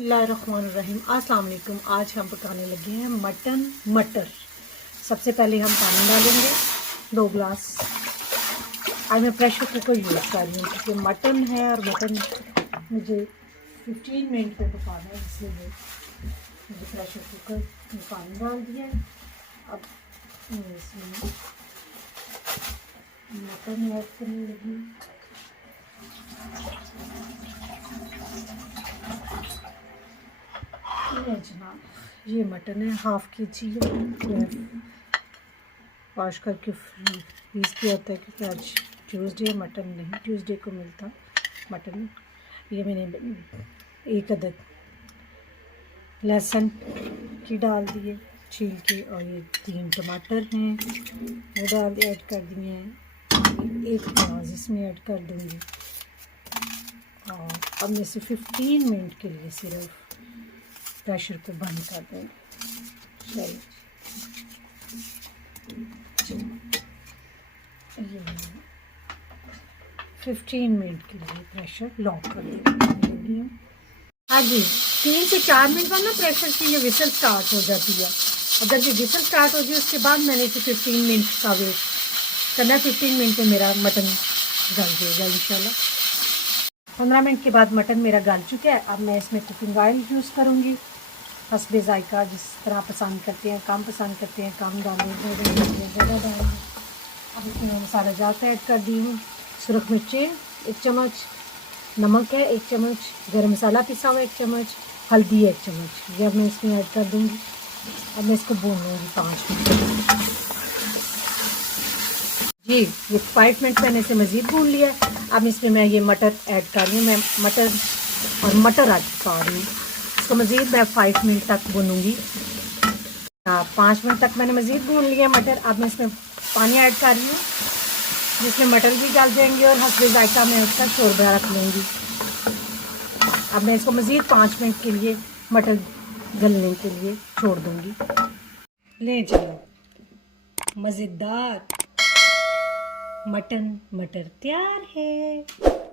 बिस्मिल्लाहिर्रहमानिर्रहीम। अस्सलाम वालेकुम। आज हम पकाने लगे हैं मटन मटर। सबसे पहले हम पानी डालेंगे 2 गिलास। आज मैं प्रेशर कुकर यूज़ कर रही हूँ क्योंकि मटन है और मटन मुझे 15 मिनट पे पकाना है, इसलिए मुझे प्रेशर कुकर में पानी डाल दिया है। अब मैं इसमें मटन ऐड करने लगी। जनाब, ये मटन है, हाफ केजी है। वॉश करके फ्रीज किया होता है क्योंकि आज ट्यूसडे मटन नहीं ट्यूसडे को मिलता मटन। ये मैंने 1 अदद लहसुन की डाल दिए छील के, और ये 3 टमाटर हैं वो ऐड कर दिए हैं। 1 प्याज इसमें ऐड कर दूँगी और अब मैं इसे 15 मिनट के लिए सिर्फ प्रेशर को बंद कर देंगे। ये 15 मिनट के लिए प्रेशर लॉक कर देंगे। हाँ जी, 3 से 4 मिनट बाद ना प्रेशर की ये विसल स्टार्ट हो जाती है। अगर ये विसल स्टार्ट हो जाए उसके बाद मैंने इसे 15 मिनट का वेट करना। 15 मिनट में मेरा मटन गल जाएगा इंशाल्लाह। 15 मिनट के बाद मटन मेरा गल चुका है। अब मैं इसमें कुकिंग ऑयल यूज़ करूँगी हस्बे ज़ायका, जिस तरह पसंद करते हैं, कम पसंद करते हैं कम डालें, ज़्यादा डालें। अब इसमें मसाला जात ऐड कर दी हूँ। सुरख मिर्चें 1 चम्मच, नमक है 1 चम्मच, गरम मसाला पिसा हुआ 1 चम्मच, हल्दी 1 चम्मच, ये अब मैं इसमें ऐड कर दूँगी। अब मैं इसको भून लूँगी 5 मिनट। जी, ये 5 मिनट मैंने इसे मज़ीद भून लिया। अब इसमें मैं ये मटर ऐड कर रही हूँ। मैं मटर ऐड कर रही हूँ। इसको मज़ीद मैं 5 मिनट तक भूनूँगी। 5 मिनट तक मैंने मज़ीद भून लिया मटर। अब मैं इसमें पानी ऐड कर रही हूँ जिसमें मटर भी गल जाएंगे और हस्बे ज़ायका मैं उसका शोरबा रख लूँगी। अब मैं इसको मज़ीद 5 मिनट के लिए मटर गलने के लिए छोड़ दूँगी। ले चलो, मज़ेदार मटन मटर तैयार है।